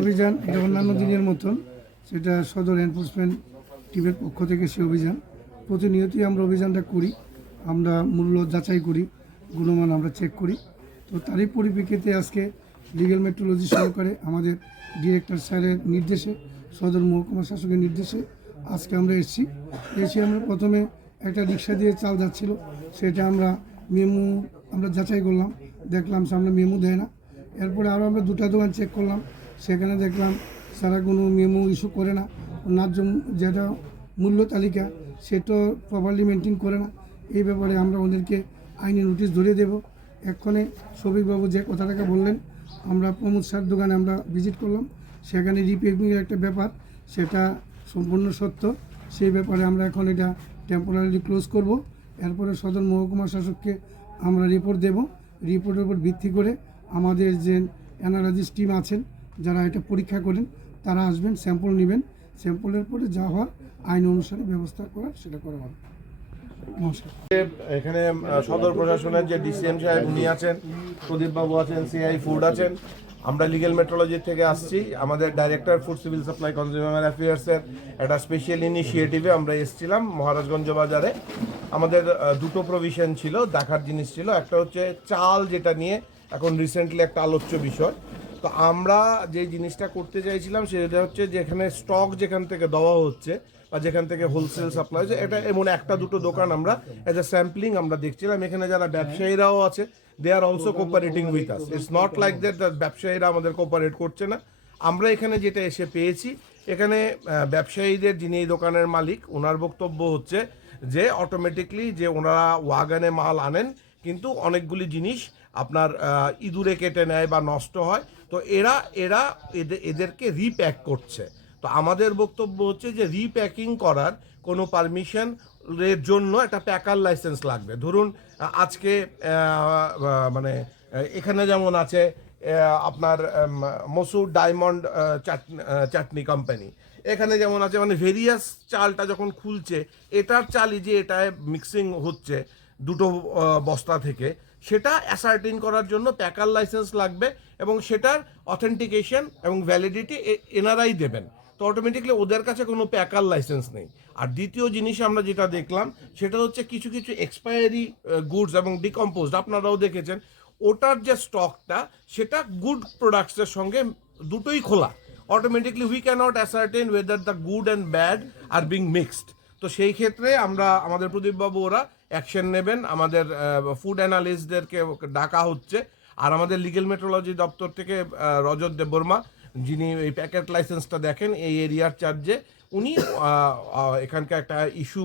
অভিযান, এটা অন্যান্য দিনের মতন। সেটা সদর এনফোর্সমেন্ট টিমের পক্ষ থেকে সে অভিযান। প্রতিনিয়তই আমরা অভিযানটা করি, আমরা মূল্য যাচাই করি, গুণমান আমরা চেক করি। তো তারই পরিপ্রেক্ষিতে আজকে লিগেল মেট্রোলজি সহকারে আমাদের ডিরেক্টর স্যারের নির্দেশে, সদর মহকুমা শাসকের নির্দেশে আজকে আমরা এসেছি। এসে আমরা প্রথমে একটা রিক্সা দিয়ে চাল যাচ্ছিল, সেটা আমরা মেমু, আমরা যাচাই করলাম। দেখলাম সামনে মেমু দেয় না। এরপরে আরও আমরা দুটা দোকান চেক করলাম। সেখানে দেখলাম সারা কোনো মেমো ইস্যু করে না। ন্যায্য যেটা মূল্য তালিকা, সেটা প্রপারলি মেনটেন করে না। এই ব্যাপারে আমরা ওদেরকে আইনি নোটিশ ধরে দেব। এক্ষণে শফিকবাবু যে কথাটাকে বললেন, আমরা প্রমোদ স্যার দোকানে আমরা ভিজিট করলাম। সেখানে রিপেয়ারিংয়ের একটা ব্যাপার, সেটা সম্পূর্ণ সত্য। সেই ব্যাপারে আমরা এখন এটা টেম্পোরারি ক্লোজ করব। এরপরে সদর মহকুমা শাসককে আমরা রিপোর্ট দেব। রিপোর্টের উপর ভিত্তি করে আমাদের যে অ্যানালাইজিস টিম আছেন যারা এটা পরীক্ষা করেন, তারা আসবেন, স্যাম্পল নেবেন। স্যাম্পলের পরে যা হওয়ার আইন অনুসারে ব্যবস্থা করার সেটা করা হবে। এখানে সদর প্রশাসনের যে ডিসিএম সাহেব উনি আছেন, প্রদীপবাবু আছেন, সিআই ফুড আছেন, আমরা লিগেল মেট্রোলজি থেকে আসছি। আমাদের director food civil supply consumer অ্যাফেয়ার্সের একটা স্পেশাল ইনিশিয়েটিভে আমরা এসেছিলাম মহারাজগঞ্জ বাজারে। আমাদের দুটো প্রভিশন ছিল, দেখার জিনিস ছিল। একটা হচ্ছে চাল যেটা নিয়ে এখন রিসেন্টলি একটা আলোচ্য বিষয়। তো আমরা যে জিনিসটা করতে চাইছিলাম সেটা হচ্ছে যেখানে স্টক যেখান থেকে দেওয়া হচ্ছে বা যেখান থেকে হোলসেল সাপ্লাই হচ্ছে, এটা এমন একটা দুটো দোকান আমরা এজ এ স্যাম্পলিং আমরা দেখছিলাম। এখানে যারা ব্যবসায়ীরাও আছে they are also cooperating with us it's not like that ব্যবসায়ীরা আমাদের কোপারেট করছে না। আমরা এখানে যেটা এসে পেয়েছি, এখানে ব্যবসায়ীদের যিনি এই দোকানের মালিক, ওনার বক্তব্য হচ্ছে যে অটোমেটিকলি যে ওনারা ওয়াগানে মাল আনেন কিন্তু অনেকগুলি জিনিস আপনার ইঁদুরে কেটে নেয় বা নষ্ট হয়। তো এরা এরা এদের এদেরকে রিপ্যাক করছে। তো আমাদের বক্তব্য হচ্ছে যে রিপ্যাকিং করার কোনো পারমিশন এর জন্য একটা প্যাকার লাইসেন্স লাগবে। ধরুন, আজকে মানে এখানে যেমন আছে আপনার মসুর ডায়মন্ড চাটনি কোম্পানি এখানে যেমন আছে মানে ভেরিয়াস চালটা যখন খুলছে, এটার চালই যে এটায় মিক্সিং হচ্ছে দুটো বস্তা থেকে। সেটা অ্যাসার্টিন করার জন্য প্যাকার লাইসেন্স লাগবে এবং সেটার অথেন্টিকেশন এবং ভ্যালিডিটি এনারাই দেবেন। তো অটোমেটিকলি ওদের কাছে কোনো প্যাকার লাইসেন্স নেই। আর দ্বিতীয় জিনিস আমরা যেটা দেখলাম, সেটা হচ্ছে কিছু কিছু এক্সপায়ারি গুডস এবং ডিকম্পোজড আপনারাও দেখেছেন। ওটার যে স্টকটা সেটা গুড প্রোডাক্টসের সঙ্গে দুটোই খোলা। Automatically we cannot ascertain whether the good and bad are being mixed তো সেই ক্ষেত্রে আমরা, আমাদের প্রদীপবাবু ওরা অ্যাকশন নেবেন। আমাদের ফুড অ্যানালিস্টদেরকে ডাকা হচ্ছে। আর আমাদের লিগেল মেট্রোলজি দপ্তর থেকে রজত দেববর্মা, যিনি এই প্যাকেট লাইসেন্সটা দেখেন, এই এরিয়ার চার্জে উনি এখানকার একটা ইস্যু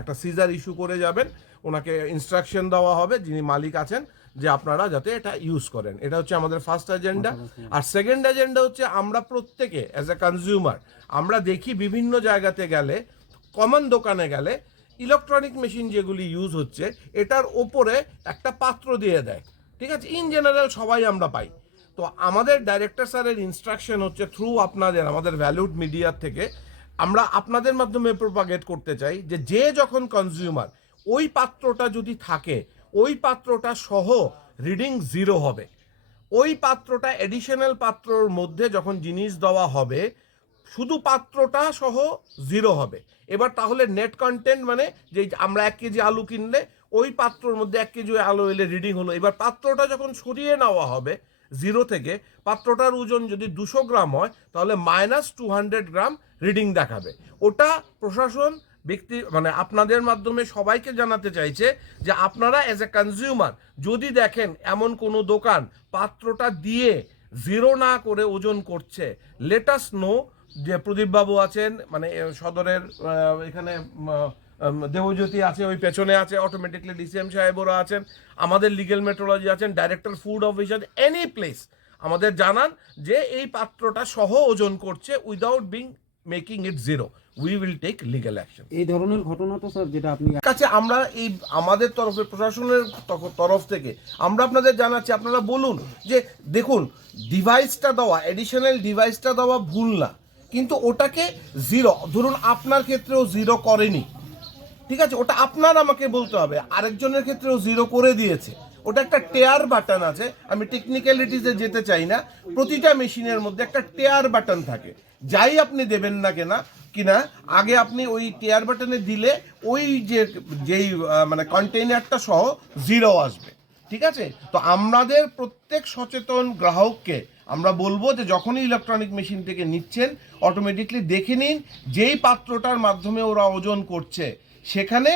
একটা সিজার ইস্যু করে যাবেন। ওনাকে ইনস্ট্রাকশন দেওয়া হবে, যিনি মালিক আছেন, যে আপনারা যাতে এটা ইউজ করেন। এটা হচ্ছে আমাদের ফার্স্ট এজেন্ডা আর সেকেন্ড এজেন্ডা হচ্ছে, আমরা প্রত্যেকে অ্যাজ এ কনজিউমার আমরা দেখি বিভিন্ন জায়গাতে গেলে কমন দোকানে গেলে ইলেকট্রনিক মেশিন যেগুলি ইউজ হচ্ছে, এটার ওপরে একটা পাত্র দিয়ে দেয়। ঠিক আছে? ইন জেনারেল সবাই আমরা পাই। তো আমাদের ডাইরেক্টর স্যারের ইনস্ট্রাকশন হচ্ছে থ্রু আপনাদের, আমাদের ভ্যালুড মিডিয়ার থেকে, আমরা আপনাদের মাধ্যমে প্রোপাগেট করতে চাই যে যে যখন কনজিউমার ওই পাত্রটা যদি থাকে, ওই পাত্রটা সহ রিডিং জিরো হবে। ওই পাত্রটা এডিশনাল পাত্রর মধ্যে যখন জিনিস দেওয়া হবে শুধু পাত্রটা সহ জিরো হবে। এবার তাহলে নেট কন্টেন্ট মানে যে আমরা এক কেজি আলু কিনলে ওই পাত্রর মধ্যে এক কেজি আলু এলে রিডিং হলো। এবার পাত্রটা যখন সরিয়ে নেওয়া হবে জিরো থেকে, পাত্রটার ওজন যদি দুশো গ্রাম হয়, তাহলে minus two hundred gram reading দেখাবে। ওটা প্রশাসন, ব্যক্তি মানে আপনাদের মাধ্যমে সবাইকে জানাতে চাইছে যে আপনারা অ্যাজ এ কনজিউমার যদি দেখেন এমন কোনো দোকান পাত্রটা দিয়ে জিরো না করে ওজন করছে লেটাস নো যে প্রদীপবাবু আছেন মানে সদরের এখানে দেবজ্যোতি আছে ওই পেছনে আছে অটোমেটিকলি ডিসিএম সাহেবরা আছেন আমাদের লিগেল মেট্রোলজি আছেন director food officer any place আমাদের জানান যে এই পাত্রটা সহ ওজন করছে without being making it zero we will take legal action এই ধরনের ঘটনা তো স্যার যেটা আপনি কাছে আমরা এই আমাদের তরফে প্রশাসনের তরফ থেকে আমরা আপনাদের জানাচ্ছি আপনারা বলুন যে দেখুন ডিভাইসটা দেওয়া এডিশনাল ডিভাইসটা দেওয়া ভুল না। কিন্তু ওটাকে জিরো ধরুন আপনার ক্ষেত্রেও জিরো করেনি। ঠিক আছে? ওটা আপনার আমাকে বলতে হবে। আরেকজনের ক্ষেত্রেও জিরো করে দিয়েছে। ওটা একটা টেয়ার বাটন আছে। আমি টেকনিক্যালিটিসে যেতে চাই না। প্রতিটা মেশিনের মধ্যে একটা টেয়ার বাটন থাকে। যাই আপনি দেবেন না কেনা, কিনা আগে আপনি ওই টেয়ার বাটনে দিলে ওই যে, যেই মানে কন্টেইনারটা সহ জিরো আসবে। ঠিক আছে? তো আমাদের প্রত্যেক সচেতন গ্রাহককে আমরা বলব যে যখনই ইলেকট্রনিক মেশিন থেকে নিচ্ছেন অটোমেটিকলি দেখে নিন যেই পাত্রটার মাধ্যমে ওরা ওজন করছে সেখানে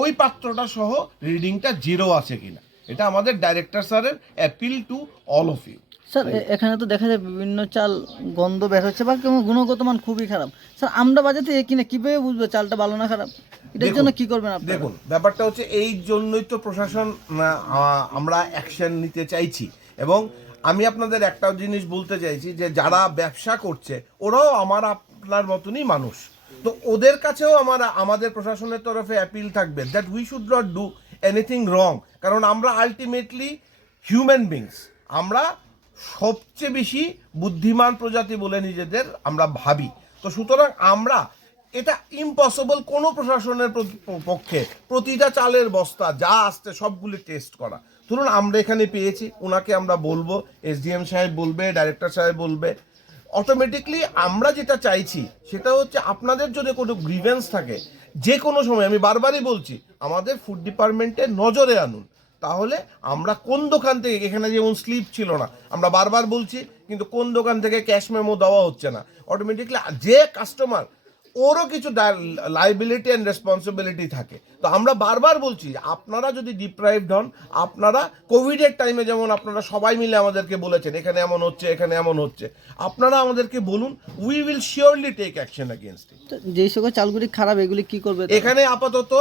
ওই পাত্রটা সহ রিডিংটা জিরো আছে কিনা। এটা আমাদের ডাইরেক্টর স্যারের appeal to all of you sir এখানে তো দেখা যায় বিভিন্ন চাল গন্ধ বের হচ্ছে বা কেমন গুণগত মান খুবই খারাপ। স্যার আমরা বাজাতে কিনে কীভাবে বুঝব চালটা ভালো না খারাপ? এটার জন্য কি করবেন আপনি দেখুন ব্যাপারটা হচ্ছে এই জন্যই তো প্রশাসন আমরা অ্যাকশন নিতে চাইছি এবং আমি আপনাদের একটা জিনিস বলতে চাইছি যে যারা ব্যবসা করছে, ওরাও আমার আপনার মতনই মানুষ। তো ওদের কাছেও আমার, আমাদের প্রশাসনের তরফে অ্যাপিল থাকবে that we should not do anything wrong কারণ আমরা আলটিমেটলি হিউম্যান বিংস আমরা সবচেয়ে বেশি বুদ্ধিমান প্রজাতি বলে নিজেদের আমরা ভাবি। তো সুতরাং আমরা এটা ইম্পসিবল কোনো প্রশাসনের পক্ষে। প্রতিটা চালের বস্তা যা আসছে সবগুলি টেস্ট করা। ধরুন আমরা এখানে পেয়েছি ওনাকে আমরা বলব এসডিএম সাহেব বলবে ডাইরেক্টর সাহেব বলবে। অটোমেটিকলি আমরা যেটা চাইছি, সেটা হচ্ছে আপনাদের যদি কোনো গ্রিভেন্স থাকে, যে কোনো সময়, আমি বারবারই বলছি, আমাদের ফুড ডিপার্টমেন্টে নজরে আনুন। তাহলে আমরা কোন দোকান থেকে, এখানে যেমন স্লিপ ছিল না, আমরা বারবার বলছি, কিন্তু কোন দোকান থেকে ক্যাশ মেমো দেওয়া হচ্ছে না। অটোমেটিকলি যে কাস্টমার ওরও কিছু লাইবিলিটি অ্যান্ড রেসপন্সিবিলিটি থাকে। তো আমরা বারবার বলছি আপনারা যদি ডিপ্রাইভড হন আপনারা কোভিডের টাইমে যেমন আপনারা সবাই মিলে আমাদেরকে বলেছেন এখানে এমন হচ্ছে এখানে এমন হচ্ছে আপনারা আমাদেরকে বলুন we will surely take action তো যেই সকল চালগুলি খারাপ এগুলি কি করবে এখানে আপাতত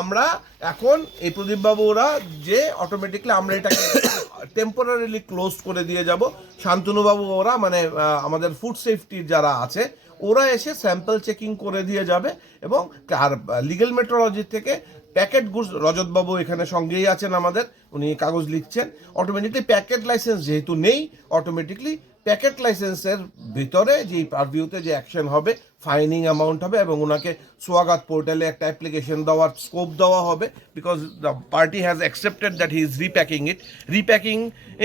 আমরা এখন এই প্রদীপবাবু ওরা যে অটোমেটিকলি আমরা এটাকে টেম্পোরারিলি ক্লোজ করে দিয়ে যাব। শান্তনুবাবু ওরা মানে আমাদের ফুড সেফটির যারা আছে ওরা এসে স্যাম্পল চেকিং করে দিয়ে যাবে এবং আর লিগেল মেট্রোলজি থেকে প্যাকেট গুডস রজতবাবু এখানে সঙ্গেই আছেন আমাদের, উনি কাগজ লিখছেন। অটোমেটিকলি প্যাকেট লাইসেন্স যেহেতু নেই অটোমেটিকলি প্যাকেট লাইসেন্সের ভিতরে যে পারভিউতে যে অ্যাকশন হবে ফাইনিং অ্যামাউন্ট হবে এবং ওনাকে সোয়াগাত পোর্টালে একটা অ্যাপ্লিকেশন দেওয়ার স্কোপ দেওয়া হবে because the party has accepted that he is repacking it repacking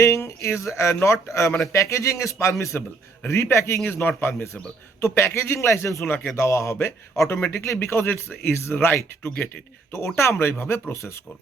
ইং ইজ নট মানে packaging is permissible repacking is not permissible তো প্যাকেজিং লাইসেন্স ওনাকে দেওয়া হবে automatically because it's is right to get it তো ওটা আমরা এইভাবে প্রসেস করব।